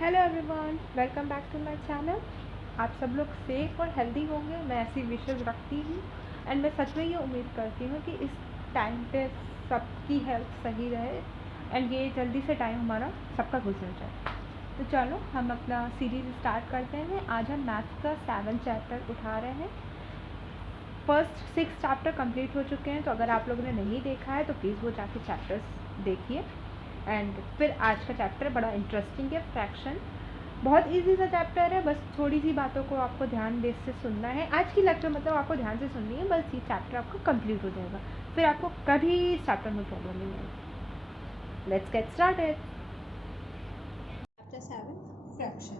Hello everyone, welcome back to my channel. आप सब लोग सेफ और हेल्दी होंगे, मैं ऐसी विशेज़ रखती हूँ। एंड मैं सच में ये उम्मीद करती हूँ कि इस टाइम पे सबकी हेल्थ सही रहे एंड ये जल्दी से टाइम हमारा सबका गुजर जाए। तो चलो हम अपना सीरीज़ स्टार्ट करते हैं। आज हम मैथ्स का 7th चैप्टर उठा रहे हैं। फर्स्ट 6 चैप्टर कंप्लीट हो चुके हैं, तो अगर आप लोगों ने नहीं देखा है तो प्लीज़ वो जाके चैप्टर्स देखिए। एंड फिर आज का चैप्टर बड़ा इंटरेस्टिंग है, फ्रैक्शन। बहुत इजी सा चैप्टर है, बस थोड़ी सी बातों को आपको ध्यान दे से सुनना है। आज की लेक्चर मतलब आपको ध्यान से सुननी है, बस ये चैप्टर आपको कंप्लीट हो जाएगा, फिर आपको कभी इस चैप्टर में प्रॉब्लम नहीं आएगी। Let's get started. Chapter 7 fraction.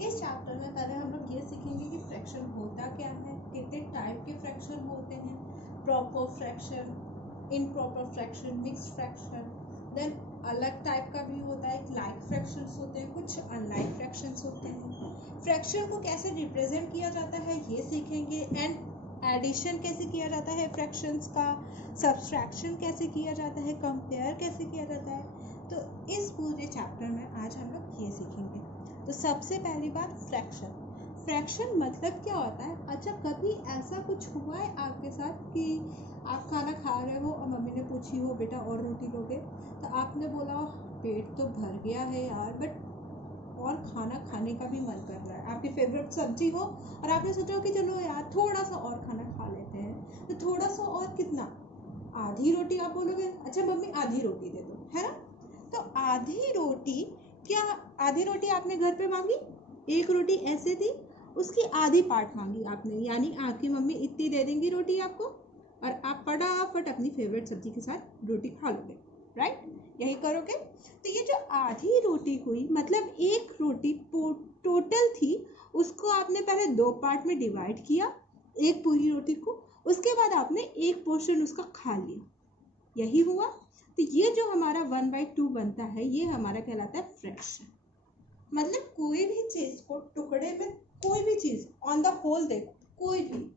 इस चैप्टर में पहले हम लोग ये सीखेंगे कि फ्रैक्शन होता क्या है, कितने टाइप के फ्रैक्शन होते हैं, proper fraction, improper fraction, mixed fraction. Then अलग टाइप का भी होता है, लाइक फ्रैक्शंस होते हैं, कुछ अनलाइक फ्रैक्शंस होते हैं। फ्रैक्शन को कैसे रिप्रेजेंट किया जाता है ये सीखेंगे। एंड एडिशन कैसे किया जाता है फ्रैक्शंस का, सब्सट्रैक्शन कैसे किया जाता है, कंपेयर कैसे किया जाता है। तो इस पूरे चैप्टर में आज हम लोग ये सीखेंगे। तो सबसे पहली बात, फ्रैक्शन। फ्रैक्शन मतलब क्या होता है? अच्छा, कभी ऐसा कुछ हुआ है आपके साथ कि आप खाना खा रहे हो और मम्मी ने पूछी हो बेटा और रोटी लोगे, तो आपने बोला पेट तो भर गया है यार, बट और खाना खाने का भी मन कर रहा है, आपकी फेवरेट सब्जी हो और आपने सोचा कि चलो यार थोड़ा सा और खाना खा लेते हैं। तो थोड़ा सा और कितना? आधी रोटी आप बोलोगे, अच्छा मम्मी आधी रोटी दे दो, है ना? तो आधी रोटी, क्या आधी रोटी आपने घर पे मांगी? एक रोटी ऐसे थी, उसकी आधी पार्ट मांगी आपने, यानी आपकी मम्मी इतनी दे देंगी रोटी आपको और आप फटाफट अपनी फेवरेट सब्जी के साथ रोटी खा लोगे, राइट? यही करोगे। तो ये जो आधी रोटी हुई, मतलब एक रोटी टोटल थी, उसको आपने पहले दो पार्ट में डिवाइड किया, एक पूरी रोटी को, उसके बाद आपने एक पोर्शन उसका खा लिया, यही हुआ। तो ये जो हमारा 1/2 बनता है, ये हमारा कहलाता है फ्रैक्शन। मतलब कोई भी चीज को टुकड़े में, कोई भी चीज ऑन द होल देखो, कोई भी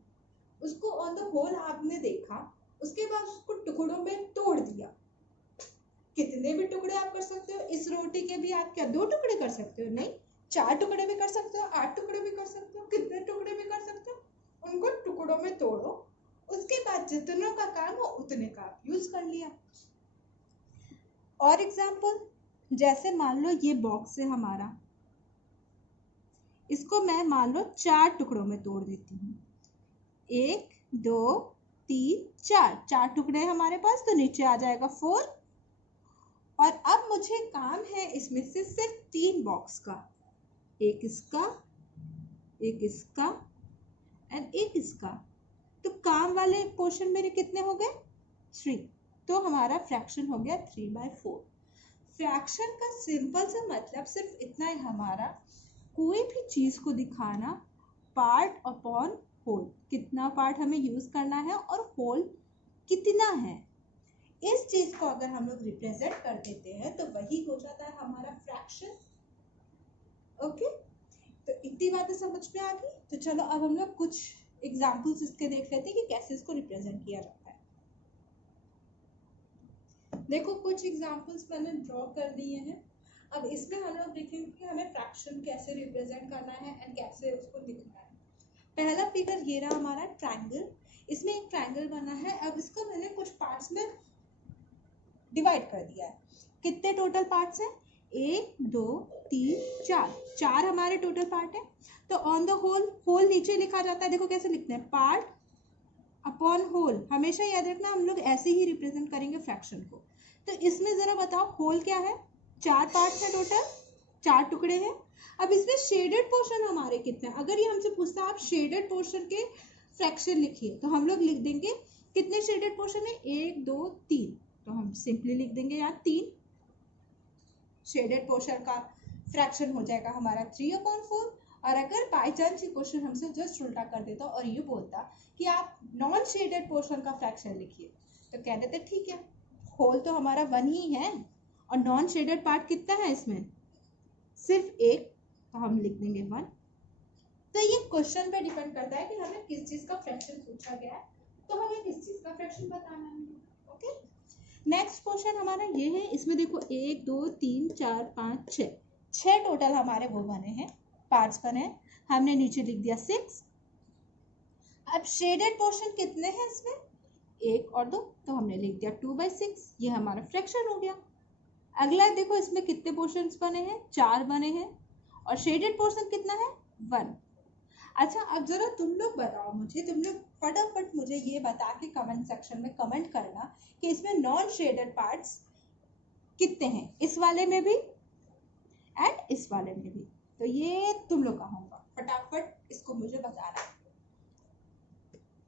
उसको ऑन द होल आपने देखा, उसके बाद उसको टुकड़ों में तोड़ दिया। कितने भी टुकड़े आप कर सकते हो, इस रोटी के भी आप क्या 2 टुकड़े कर सकते हो? नहीं, 4 टुकड़े भी कर सकते हो, 8 टुकड़े भी कर सकते हो, कितने टुकड़े भी कर सकते हो। उनको टुकड़ों में तोड़ो, उसके बाद जितनों का काम हो उतने का आप यूज कर लिया। और एग्जाम्पल, जैसे मान लो ये बॉक्स है हमारा, इसको मैं मान लो 4 टुकड़ों में तोड़ देती हूँ। 1 2 3 4, 4 टुकड़े हमारे पास, तो नीचे आ जाएगा 4। और अब मुझे काम है इसमें से सिर्फ 3 बॉक्स का, एक इसका, एक इसका एंड एक इसका। तो काम वाले पोर्शन मेरे कितने हो गए? 3। तो हमारा फ्रैक्शन हो गया 3/4। फ्रैक्शन का सिंपल सा मतलब सिर्फ इतना है हमारा, कोई भी चीज को दिखाना पार्ट अपॉन होल, कितना पार्ट हमें यूज करना है और होल कितना है। इस चीज को अगर हम लोग रिप्रेजेंट कर देते हैं तो वही हो जाता है हमारा फ्रैक्शन। ओके, तो इतनी बातें समझ में आ गई। तो चलो अब हम लोग कुछ एग्जाम्पल्स इसके देख लेते हैं कि कैसे इसको रिप्रेजेंट किया जाता है। देखो कुछ एग्जाम्पल्स मैंने ड्रॉ कर दिए हैं। अब इसमें हम लोग देखेंगे कि हमें फ्रैक्शन कैसे रिप्रेजेंट करना है एंड कैसे उसको लिखना है। पहला फिगर ये रहा हमारा ट्रायंगल। इसमें एक ट्रायंगल बना है, अब इसको मैंने कुछ पार्ट्स में डिवाइड कर दिया है। कितने टोटल पार्ट्स हैं? 1 2 3 4, 4 हमारे टोटल पार्ट है। तो ऑन द होल, होल नीचे लिखा जाता है, देखो कैसे लिखते हैं, पार्ट अपॉन होल। हमेशा याद रखना हम लोग ऐसे ही रिप्रेजेंट करेंगे फ्रैक्शन को। तो इसमें जरा बताओ होल क्या है? 4 पार्ट्स है टोटल, 4 टुकड़े हैं। अब इसमें शेडेड पोर्शन हमारे कितने हैं? अगर ये हमसे पूछता है आप शेडेड पोर्शन के फ्रैक्शन लिखिए, तो हम लोग लिख देंगे कितने शेडेड पोर्शन है? 1 2 3। तो हम सिंपली लिख देंगे यहाँ 3। शेडेड पोर्शन का फ्रैक्शन हो जाएगा हमारा 3/4। और अगर बाई चांस ये क्वेश्चन हमसे जस्ट उल्टा कर देता और ये बोलता कि आप नॉन शेडेड पोर्शन का फ्रैक्शन लिखिए, तो कह देते ठीक है, होल तो हमारा 1 ही है और नॉन शेडेड पार्ट कितना है इसमें? सिर्फ 1, तो हम लिख देंगे 1। तो ये क्वेश्चन पे डिपेंड करता है कि हमें किस चीज का फ्रैक्शन पूछा गया है, तो हमें किस चीज का फ्रैक्शन बताना है। ओके, नेक्स्ट क्वेश्चन हमारा ये है। इसमें देखो 1 2 3 4 5 6, 6 टोटल हमारे वो बने हैं, पार्ट्स बने हैं, हमने नीचे लिख दिया 6। अब शेडेड पोर्शन कितने हैं इसमें, 1 और 2, तो हमने लिख दिया 2/6, ये हमारा फ्रैक्शन हो गया। अगला देखो इसमें कितने पोर्शंस बने हैं, 4 बने हैं, और शेडेड पोर्शन कितना है, 1। अच्छा अब जरा तुम लोग बताओ मुझे, तुम लोग फटाफट मुझे ये बता के कमेंट सेक्शन में कमेंट करना कि इसमें नॉन शेडेड पार्ट्स कितने हैं, इस वाले में भी एंड इस वाले में भी। तो ये तुम लोग का होगा, फटाफट इसको मुझे बताना।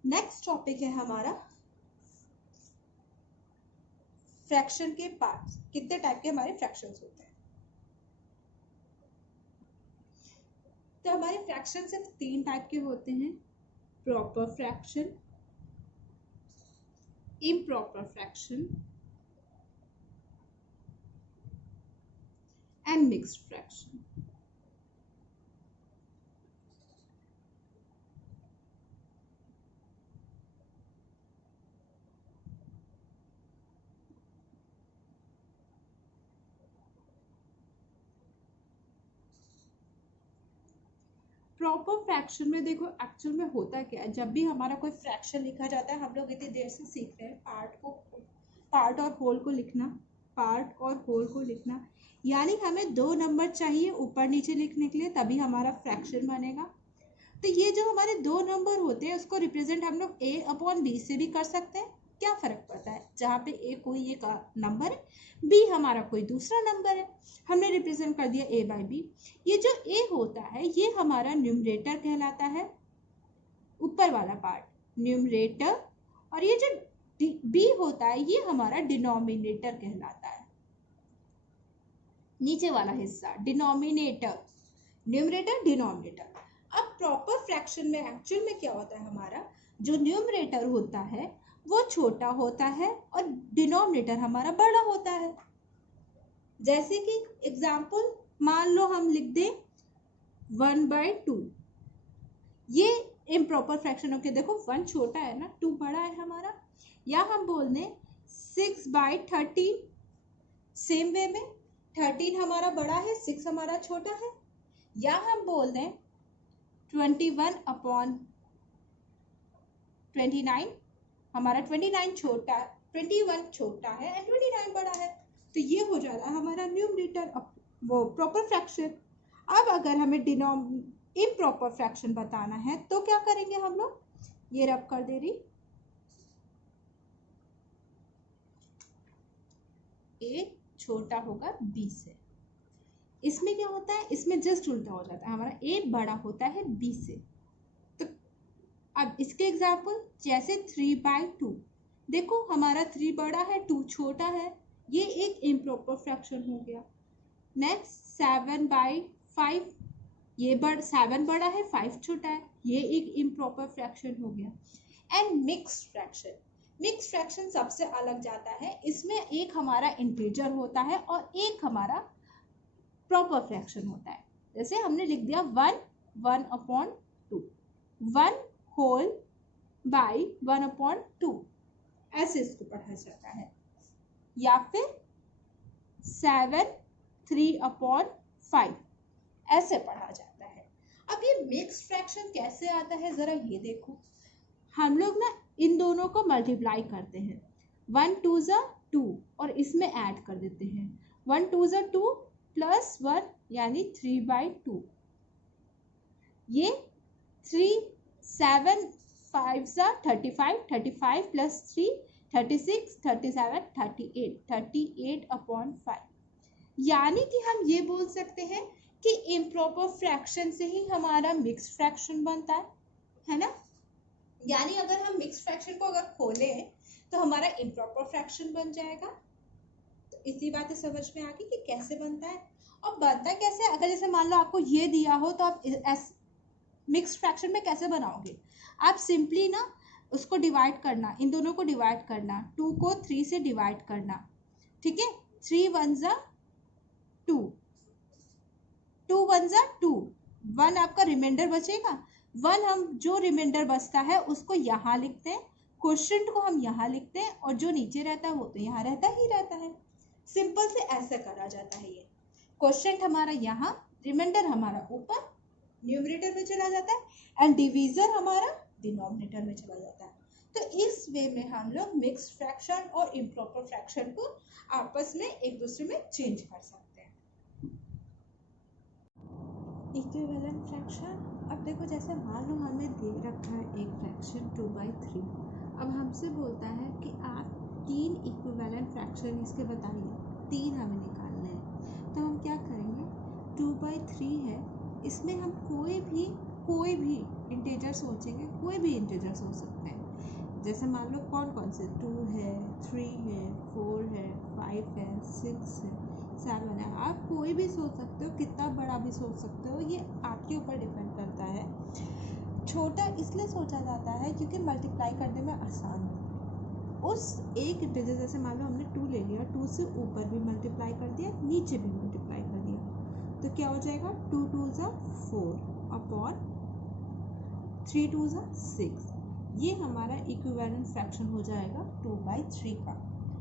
नेक्स्ट टॉपिक है हमारा फ्रैक्शन के पार्ट्स, कितने टाइप के हमारे फ्रैक्शंस होते हैं। तो हमारे फ्रैक्शन सिर्फ 3 टाइप के होते हैं, proper fraction, improper fraction and mixed fraction. Proper fraction में देखो एक्चुअल में होता क्या है, जब भी हमारा कोई फ्रैक्शन लिखा जाता है, हम लोग इतनी देर से सीख रहे हैं पार्ट और होल को लिखना, पार्ट और होल को लिखना, यानी हमें 2 नंबर चाहिए ऊपर नीचे लिखने के लिए, तभी हमारा फ्रैक्शन बनेगा। तो ये जो हमारे 2 नंबर होते हैं उसको रिप्रेजेंट हम लोग a/b से भी कर सकते हैं, क्या फर्क पड़ता है, जहाँ पे a कोई एक नंबर है, b हमारा कोई दूसरा नंबर है, हमने रिप्रेजेंट कर दिया a/b। ये जो a होता है ये हमारा न्यूमरेटर कहलाता है, ऊपर वाला पार्ट न्यूमरेटर, और ये जो b होता है ये हमारा डिनोमिनेटर कहलाता है, नीचे वाला हिस्सा डिनोमिनेटर, न्यूमरेटर डिनोमिनेटर। अब प्रॉपर फ्रैक्शन में एक्चुअल में क्या होता है, हमारा जो न्यूमरेटर होता है वो छोटा होता है और डिनोमिनेटर हमारा बड़ा होता है। जैसे कि एग्जाम्पल मान लो हम लिख दें 1/2, ये इम्प्रॉपर फ्रैक्शन हो के, देखो 1 छोटा है ना, 2 बड़ा है हमारा, या हम बोल दें 6/13, सेम वे में 13 हमारा बड़ा है, 6 हमारा छोटा है, या हम बोल दें 21/29, हमारा 21 छोटा है एंड 29 बड़ा है। तो ये हो जा रहा है हमारा न्यूमरेटर, वो प्रॉपर फ्रैक्शन। अब अगर हमें इम्प्रॉपर फ्रैक्शन बताना है तो क्या करेंगे हम लोग, ये रब कर दे रही, a छोटा होगा b से। इसमें क्या होता है, इसमें जस्ट उल्टा हो जाता है, हमारा a बड़ा होता है b से। तो अब इसके एग्जाम्पल जैसे 3/2, देखो हमारा 3 बड़ा है 2 छोटा है, ये एक इम्प्रॉपर फ्रैक्शन हो गया। नेक्स्ट 7/5, ये 7 बड़ा है 5 छोटा है, ये एक इम्प्रॉपर फ्रैक्शन हो गया। And mixed fraction, mixed fraction सबसे अलग जाता है, इसमें एक हमारा इंटीजर होता है और एक हमारा प्रॉपर फ्रैक्शन होता है। जैसे हमने लिख दिया 1/2, 1 होल बाई 1/2, ऐसे इसको पढ़ा जाता है, या फिर 7 3/5 ऐसे पढ़ा जाता है। अब ये मिक्स्ड फ्रैक्शन कैसे आता है जरा ये देखो, हम लोग ना इन दोनों को मल्टीप्लाई करते हैं, 1 2 2 और इसमें ऐड कर देते हैं, 1 2 2 प्लस 1 यानी 3/2, ये 3 7 5 35, 35 प्लस 3 36, 37 38, 38/5। यानी कि हम ये बोल सकते हैं कि इम्प्रॉपर फ्रैक्शन से ही हमारा मिक्स्ड फ्रैक्शन बनता है ना। यानी अगर हम मिक्स्ड फ्रैक्शन को अगर खोलें तो हमारा इम्प्रॉपर फ्रैक्शन बन जाएगा। तो इसी बात समझ में आ गई कि कैसे बनता है। और बनता कैसे, अगर जैसे मान लो आपको ये दिया हो तो आप मिक्स्ड फ्रैक्शन में कैसे बनाओगे, आप सिंपली ना उसको डिवाइड करना, इन दोनों को डिवाइड करना, 2 को 3 से डिवाइड करना, ठीक है, 3 1 2, 2 1 2, 1 आपका रिमाइंडर बचेगा, 1 हम जो रिमाइंडर बचता है उसको यहाँ लिखते हैं, क्वोशिएंट को हम यहाँ लिखते हैं, और जो नीचे रहता है वो तो यहाँ रहता ही रहता है। सिंपल से ऐसे करा जाता है ये। क्वोशिएंट हमारा यहाँ, रिमाइंडर हमारा ऊपर न्यूमरेटर में चला जाता है एंड डिवीजर हमारा डिनोमिनेटर में चला जाता है। तो इस वे में हम लोग मिक्स्ड फ्रैक्शन और इम्प्रॉपर फ्रैक्शन को आपस में एक दूसरे में चेंज कर सकते हैं। इक्विवेलेंट फ्रैक्शन, अब देखो जैसे मान लो हमें दे रखा है एक फ्रैक्शन 2/3, अब हमसे बोलता है कि आप 3 इक्विवेलेंट फ्रैक्शन इसके बताइए, 3 हमें निकालने हैं। तो हम क्या करेंगे, 2/3 है, इसमें हम कोई भी इंटीजर सोचेंगे, कोई भी इंटीजर सोच सकते हैं। जैसे मान लो कौन कौन से, 2 है, 3 है, 4 है, 5 है, 6 है, 7 है, आप कोई भी सोच सकते हो, कितना बड़ा भी सोच सकते हो, ये आपके ऊपर डिपेंड करता है। छोटा इसलिए सोचा जाता है क्योंकि मल्टीप्लाई करने में आसान है। उस एक इंटीजर, जैसे मान लो हमने 2 ले लिया, 2 से ऊपर भी मल्टीप्लाई कर दिया, नीचे भी मल्टीप्लाई कर दिया, तो क्या हो जाएगा, 2 2 ज़ा 4 अपॉन 3 2 ज़ा 6, ये हमारा इक्विवेलेंट फ्रैक्शन हो जाएगा 2/3 का।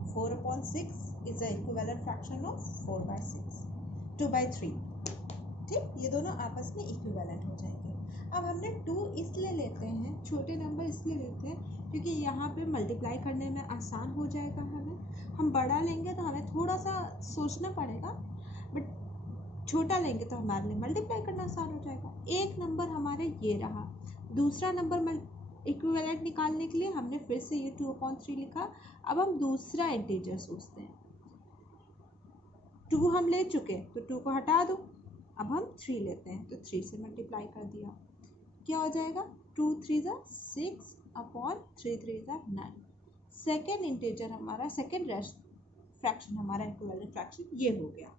4/6 is the equivalent fraction of 4/6, 2/3। ठीक, ये दोनों आपस में इक्विवेलेंट हो जाएंगे। अब हमने 2 इसलिए लेते हैं, छोटे नंबर इसलिए लेते हैं क्योंकि यहाँ पे मल्टीप्लाई करने में आसान हो जाएगा हमें। हम बड़ा लेंगे तो हमें थोड़ा सा सोचना पड़ेगा, बट छोटा लेंगे तो हमारे लिए मल्टीप्लाई करना आसान हो जाएगा। एक नंबर हमारे ये रहा, दूसरा नंबर इक्विवेलेंट निकालने के लिए हमने फिर से ये 2/3 लिखा। अब हम दूसरा इंटीजर सोचते हैं, 2 हम ले चुके तो 2 को हटा दो, अब हम 3 लेते हैं, तो 3 से मल्टीप्लाई कर दिया, क्या हो जाएगा, 2 3 ज़ा 6 अपॉन 3 3 ज़ा 9। सेकेंड इंटीजर हमारा, सेकेंड फ्रैक्शन हमारा इक्विवेलेंट फ्रैक्शन ये हो गया।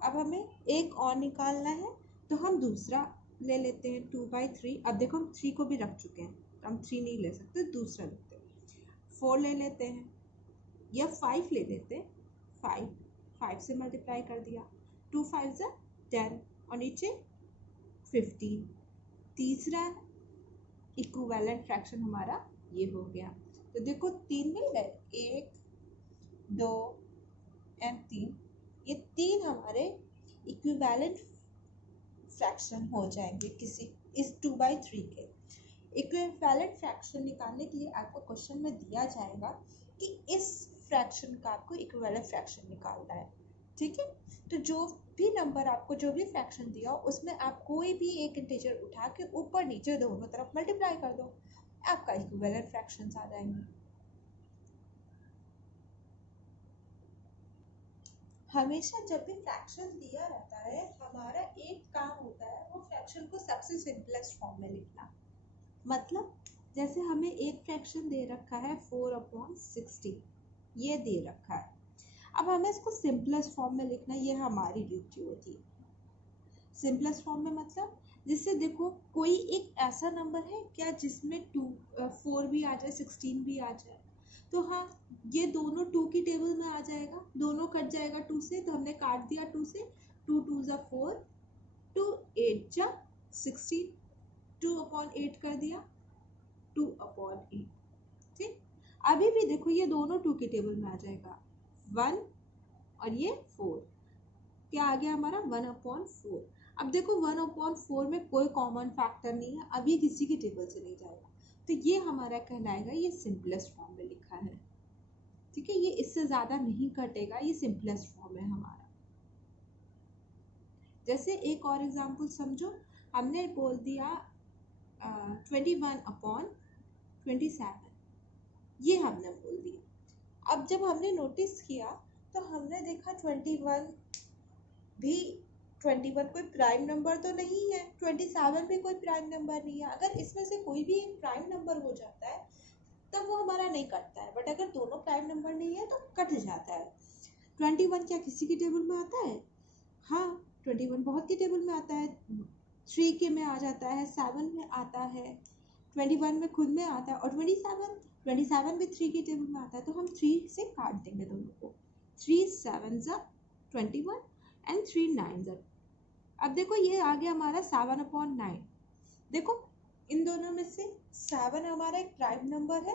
अब हमें एक और निकालना है, तो हम दूसरा ले लेते हैं 2/3। अब देखो हम 3 को भी रख चुके हैं, तो हम 3 नहीं ले सकते, दूसरा लेते हैं, 4 ले लेते हैं या 5 ले लेते हैं, 5 से मल्टीप्लाई कर दिया, 2 5 ज़ा 10 और नीचे 15। तीसरा इक्विवेलेंट फ्रैक्शन हमारा ये हो गया। तो देखो 3 मिल गए, 1 2 एंड 3, ये 3 हमारे इक्विवेलेंट फ्रैक्शन हो जाएंगे किसी इस 2/3 के। इक्विवेलेंट फ्रैक्शन निकालने के लिए आपको क्वेश्चन में दिया जाएगा कि इस फ्रैक्शन का आपको इक्विवेलेंट फ्रैक्शन निकालना है। ठीक है, तो जो भी नंबर आपको, जो भी फ्रैक्शन दिया उसमें आप कोई भी एक इंटीजर उठा के ऊपर नीचे दोनों तरफ मल्टीप्लाई कर दो, आपका इक्विवेलेंट फ्रैक्शंस आ जाएंगे। हमेशा जब भी फ्रैक्शन दिया रहता है, हमारा एक काम होता है वो फ्रैक्शन को सबसे सिंपलेस्ट फॉर्म में लिखना। मतलब जैसे हमें एक फ्रैक्शन दे रखा है 4/16, ये दे रखा है, अब हमें इसको सिंपलेस्ट फॉर्म में लिखना, ये हमारी ड्यूटी होती है। सिंपलेस्ट फॉर्म में मतलब, जिससे देखो कोई एक ऐसा नंबर है क्या जिसमें 4 भी आ जाए, 16 भी आ जाए, तो हाँ ये दोनों 2 की टेबल में आ जाएगा, दोनों कट जाएगा 2 से, तो हमने काट दिया 2 से, 2 2 ज़ा 4, 2 8 ज़ा 16, 2/8 कर दिया, 2/8। ठीक, अभी भी देखो ये दोनों 2 की टेबल में आ जाएगा, 1 और ये 4, क्या आ गया हमारा 1/4। अब देखो 1/4 में कोई कॉमन फैक्टर नहीं है, अब ये किसी की टेबल से नहीं जाएगा, तो ये हमारा कहलाएगा ये सिंपलेस्ट फॉर्म में लिखा है। ठीक है, ये इससे ज़्यादा नहीं कटेगा, ये सिंपलेस्ट फॉर्म है हमारा। जैसे एक और एग्जांपल समझो, हमने बोल दिया 21/27, ये हमने बोल दिया। अब जब हमने नोटिस किया तो हमने देखा 21 कोई प्राइम नंबर तो नहीं है, 27 भी कोई प्राइम नंबर नहीं है। अगर इसमें से कोई भी एक प्राइम नंबर हो जाता है तब वो हमारा नहीं कटता है, बट अगर दोनों प्राइम नंबर नहीं है तो कट जाता है। 21 क्या किसी की टेबल में आता है? हाँ, 21 बहुत की टेबल में आता है, 3 के में आ जाता है, 7 में आता है, 21 में खुद में आता है, और 27 भी 3 की टेबल में आता है, तो हम 3 से काट देंगे दोनों को, 3 7 ज़ा 21 एंड 3 9 ज़ा। अब देखो ये आ गया हमारा 7/9। देखो इन दोनों में से 7 हमारा एक प्राइम नंबर है,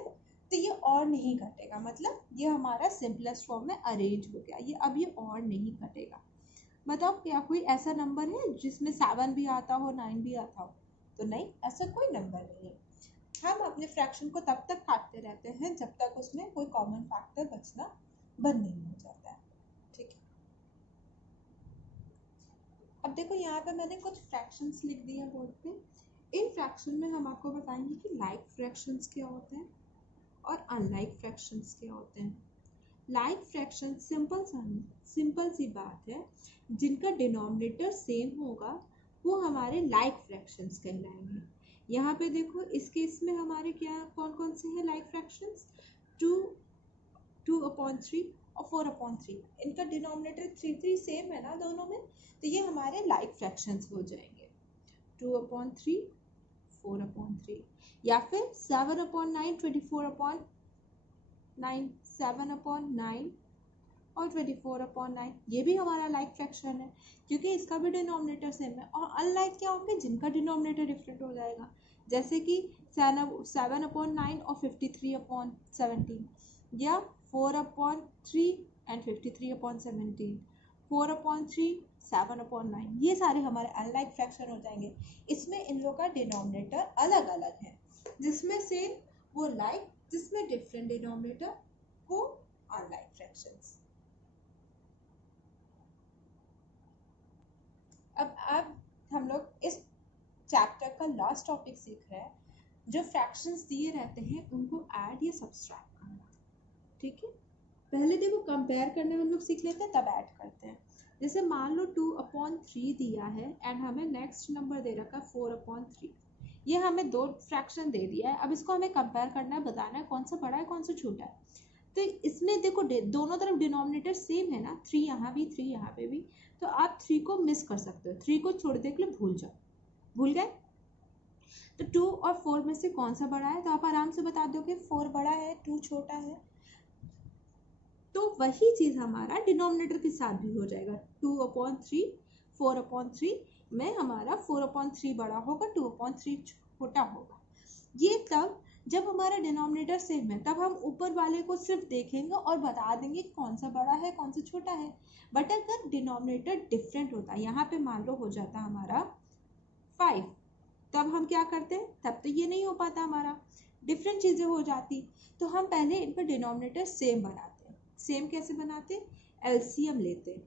तो ये और नहीं कटेगा, मतलब ये हमारा सिंपलेस्ट फॉर्म में अरेंज हो गया, ये अब ये और नहीं कटेगा। बताओ क्या कोई ऐसा नंबर है जिसमें 7 भी आता हो 9 भी आता हो? तो नहीं, ऐसा कोई नंबर नहीं है। हम अपने फ्रैक्शन को तब तक काटते रहते हैं जब तक उसमें कोई कॉमन फैक्टर बचना बंद नहीं हो जाता है। ठीक है, अब देखो यहाँ पे मैंने कुछ फ्रैक्शंस लिख दिए बोर्ड पे। इन फ्रैक्शन में हम आपको बताएंगे कि लाइक फ्रैक्शंस क्या होते हैं और अनलाइक फ्रैक्शंस क्या होते हैं। लाइक फ्रैक्शन सिंपल सी बात है, जिनका डिनोमिनेटर सेम होगा वो हमारे लाइक फ्रैक्शंस कहलाएंगे। यहाँ पे देखो इस केस में हमारे क्या कौन कौन से हैं लाइक फ्रैक्शंस? 2/3 और 4/3। इनका डिनोमिनेटर 3 सेम है ना दोनों में, तो ये हमारे लाइक फ्रैक्शंस हो जाएंगे। 2/3, 4/3, या फिर 7/9, 24/9, 7/9 और 24/9, ये भी हमारा लाइक फ्रैक्शन है क्योंकि इसका भी डिनोमिनेटर सेम है। और अनलाइक क्या होंगे? जिनका डिनोमिनेटर डिफरेंट हो जाएगा, जैसे कि 7/9 और 53/17, या 4/3 एंड 53/17, 4/3, 7/9, ये सारे हमारे अनलाइक फ्रैक्शन हो जाएंगे। इसमें इन लोगों का डिनोमिनेटर अलग अलग है, जिसमें से वो लाइक, जिसमें डिफरेंट डिनोमिनेटर वो अनलाइक फ्रैक्शंस। अब हम लोग इस चैप्टर का लास्ट टॉपिक सीख रहे हैं। जो फ्रैक्शंस दिए रहते हैं उनको ऐड या सब्सट्रैक्ट करना। ठीक है, पहले देखो कंपेयर करने में हम लोग सीख लेते हैं, तब ऐड करते हैं। जैसे मान लो 2/3 दिया है एंड हमें नेक्स्ट नंबर दे रखा है 4/3। ये हमें दो फ्रैक्शन दे दिया है, अब इसको हमें कंपेयर करना है, बताना है कौन सा बड़ा है कौन सा छोटा है। तो इसमें देखो दोनों तरफ डिनोमिनेटर सेम है ना, 3 यहाँ भी 3 यहाँ पे भी, तो आप 3 को मिस कर सकते हो, 3 को छोड़ने के लिए भूल जाओ, भूल गए। तो 2 और 4 में से कौन सा बड़ा है? तो आप आराम से बता दोगे 4 बड़ा है 2 छोटा है। तो वही चीज़ हमारा डिनोमिनेटर के साथ भी हो जाएगा। 2/3, 4/3 में हमारा 4/3 बड़ा होगा, 2/3 छोटा होगा। ये तब जब हमारा डिनोमिनेटर सेम है, तब हम ऊपर वाले को सिर्फ देखेंगे और बता देंगे कौन सा बड़ा है कौन सा छोटा है। बट अगर डिनोमिनेटर डिफरेंट होता है, यहाँ पे मान लो हो जाता हमारा 5, तब हम क्या करते हैं? तब तो ये नहीं हो पाता, हमारा डिफरेंट चीज़ें हो जाती। तो हम पहले इनका डिनोमिनेटर सेम बनाते हैं। सेम कैसे बनाते? एलसीएम लेते,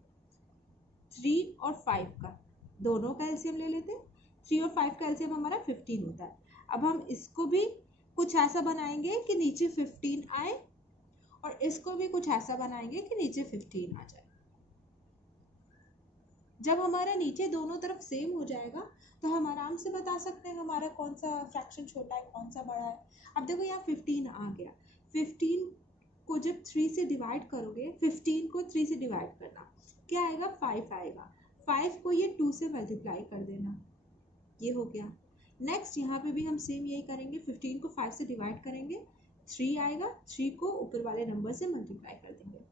3 और 5 का, दोनों का एलसीएम ले लेते। 3 और 5 का एलसीएम हमारा 15 होता है। अब हम इसको भी कुछ ऐसा बनाएंगे कि नीचे 15 आए, और इसको भी कुछ ऐसा बनाएंगे कि नीचे 15 आ जाए। जब हमारा नीचे दोनों तरफ सेम हो जाएगा तो हम आराम से बता सकते हैं हमारा कौन सा फ्रैक्शन छोटा है कौन सा बड़ा है। अब देखो यहाँ 15 आ गया, 15 को जब 3 से डिवाइड करोगे, 15 को 3 से डिवाइड करना, क्या आएगा? 5 आएगा। 5 को ये 2 से मल्टीप्लाई कर देना, ये हो गया। नेक्स्ट यहाँ पे भी हम सेम यही करेंगे, 15 को 5 से डिवाइड करेंगे, 3 आएगा, 3 को ऊपर वाले नंबर से मल्टीप्लाई कर देंगे,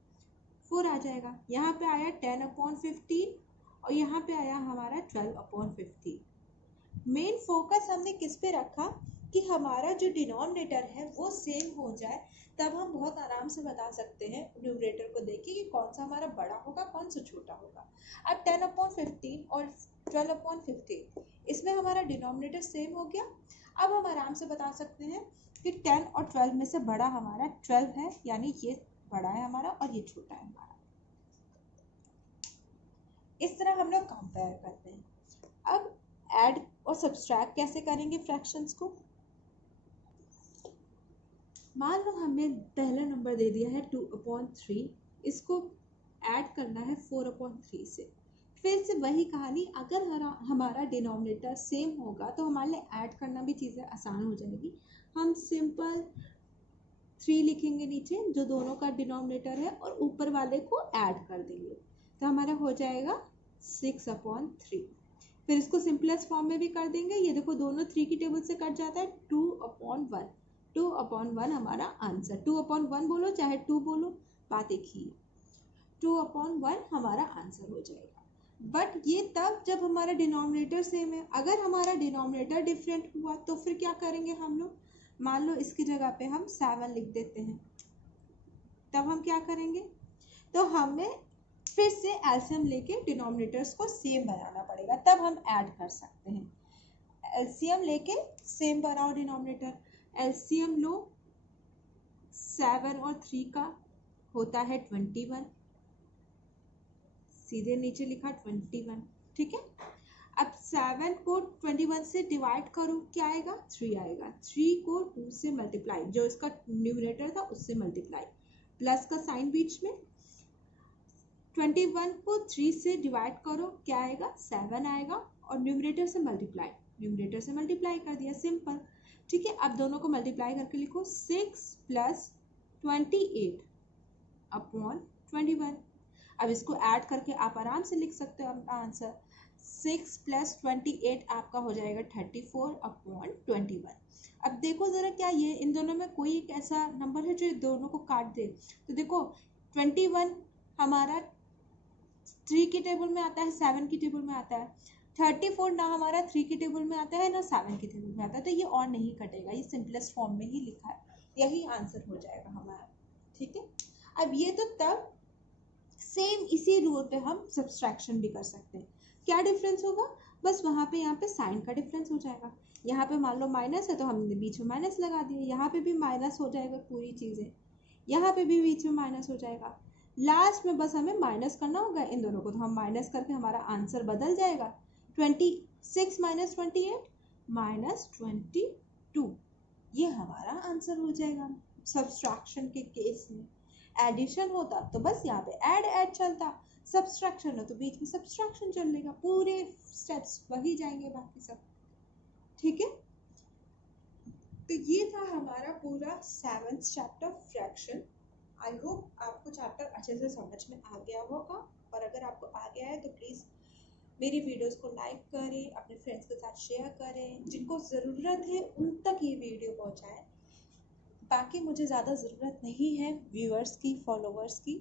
4 आ जाएगा। यहाँ पे आया 10/15 और यहाँ पे आया हमारा 12/15। मेन फोकस हमने किस पे रखा कि हमारा जो डिनोमिनेटर है वो सेम हो जाए, तब हम बहुत आराम से बता सकते हैं न्यूमरेटर को देखिए कि कौन सा हमारा बड़ा होगा कौन सा छोटा होगा। अब 10/15 और 12/15, इसमें हमारा डिनोमिनेटर सेम हो गया। अब हम आराम से बता सकते हैं कि 10 और 12 में से बड़ा हमारा 12 है, यानी ये बड़ा है हमारा और ये छोटा है हमारा। इस तरह हम लोग कंपेयर करते हैं। अब ऐड और सब्सट्रैक्ट कैसे करेंगे फ्रैक्शंस को? मान लो हमें पहला नंबर दे दिया है 2/3, इसको ऐड करना है 4/3 से। फिर से वही कहानी, अगर हमारा डिनोमिनेटर सेम होगा तो हमारे लिए ऐड करना भी चीज़ें आसान हो जाएगी। हम सिंपल 3 लिखेंगे नीचे जो दोनों का डिनोमिनेटर है और ऊपर वाले को ऐड कर देंगे, तो हमारा हो जाएगा 6/3। फिर इसको सिंपलेस्ट फॉर्म में भी कर देंगे, ये देखो दोनों 3 की टेबल से कट जाता है, 2/1। 2/1 हमारा आंसर, 2/1 बोलो चाहे 2 बोलो, बात एक ही है। 2/1 हमारा आंसर हो जाएगा। बट ये तब जब हमारा डिनोमिनेटर सेम है। अगर हमारा डिनोमिनेटर डिफरेंट हुआ तो फिर क्या करेंगे हम लोग? मान लो इसकी जगह पे हम 7 लिख देते हैं, तब हम क्या करेंगे? तो हमें फिर से एलसीएम लेके डिनोमिनेटर्स को सेम बनाना पड़ेगा, तब हम ऐड कर सकते हैं। एलसीएम लेके सेम बनाओ डिनोमिनेटर, एलसीएम लो 7 और 3 का होता है 21, सीधे नीचे लिखा 21, ठीक है। अब 7 को 21 से डिवाइड करो, क्या आएगा 3 आएगा, 3 को 2 से मल्टीप्लाई, जो इसका न्यूमरेटर था उससे मल्टीप्लाई, प्लस का साइन बीच में, 21 को 3 से डिवाइड करो, क्या आएगा 7 आएगा, और न्यूमरेटर से मल्टीप्लाई, न्यूमरेटर से मल्टीप्लाई कर दिया, सिंपल, ठीक है। अब दोनों को मल्टीप्लाई करके लिखो 6 + 28 अपॉन 21। अब इसको ऐड करके आप आराम से लिख सकते हो अपना आंसर, 6 + 28 आपका हो जाएगा 34 अपॉन 21। अब देखो ज़रा, क्या ये इन दोनों में कोई एक ऐसा नंबर है जो दोनों को काट दे? तो देखो 21 हमारा 3 की टेबल में आता है, 7 की टेबल में आता है, 34 ना हमारा 3 की टेबल में आता है ना 7 की टेबल में आता है, तो ये और नहीं कटेगा, ये सिंपलेस्ट फॉर्म में ही लिखा है, यही आंसर हो जाएगा हमारा, ठीक है। अब ये तो तब सेम इसी रूल पे हम सब्सट्रैक्शन भी कर सकते हैं। क्या डिफरेंस होगा? बस वहाँ पे यहाँ पे साइन का डिफरेंस हो जाएगा, यहाँ पे मान लो माइनस है तो हमने बीच में माइनस लगा दिया, यहाँ पे भी माइनस हो जाएगा पूरी चीज़ें, यहाँ पे भी बीच में माइनस हो जाएगा, लास्ट में बस हमें माइनस करना होगा इन दोनों को, तो हम माइनस करके हमारा आंसर बदल जाएगा, 26 - 28 -22, ये हमारा आंसर हो जाएगा सब्सट्रैक्शन के केस में। एडिशन होता तो बस यहाँ पे ऐड चलता, सब्सट्रैक्शन हो तो बीच में सब्सट्रैक्शन चलेगा, पूरे स्टेप्स वही जाएंगे बाकी सब, ठीक है। तो ये था हमारा पूरा 7th chapter fraction. I hope आपको चैप्टर अच्छे से समझ में आ गया होगा, और अगर आपको आ गया है तो प्लीज़ मेरी वीडियोस को लाइक करें, अपने फ्रेंड्स के साथ शेयर करें, जिनको ज़रूरत है उन तक ये वीडियो पहुँचाएं। बाकी मुझे ज़्यादा ज़रूरत नहीं है व्यूअर्स की, फॉलोअर्स की,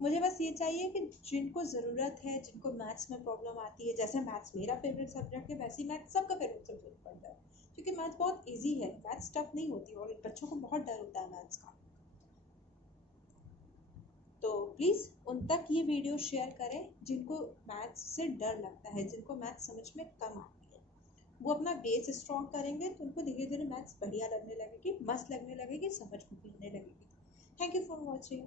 मुझे बस ये चाहिए कि जिनको ज़रूरत है, जिनको मैथ्स में प्रॉब्लम आती है, जैसे मैथ्स मेरा फेवरेट सब्जेक्ट है वैसे ही मैथ्स सबका फेवरेट सब्जेक्ट बनता है, क्योंकि मैथ्स बहुत ईजी है, मैथ्स टफ नहीं होती, और बच्चों को बहुत डर होता है मैथ्स का। तो प्लीज़ उन तक ये वीडियो शेयर करें जिनको मैथ्स से डर लगता है, जिनको मैथ्स समझ में कम आती है, वो अपना बेस स्ट्रॉन्ग करेंगे तो उनको धीरे धीरे मैथ्स बढ़िया लगने लगेगी, मस्त लगने लगेगी, समझ में भी आने लगेगी। Thank you for watching.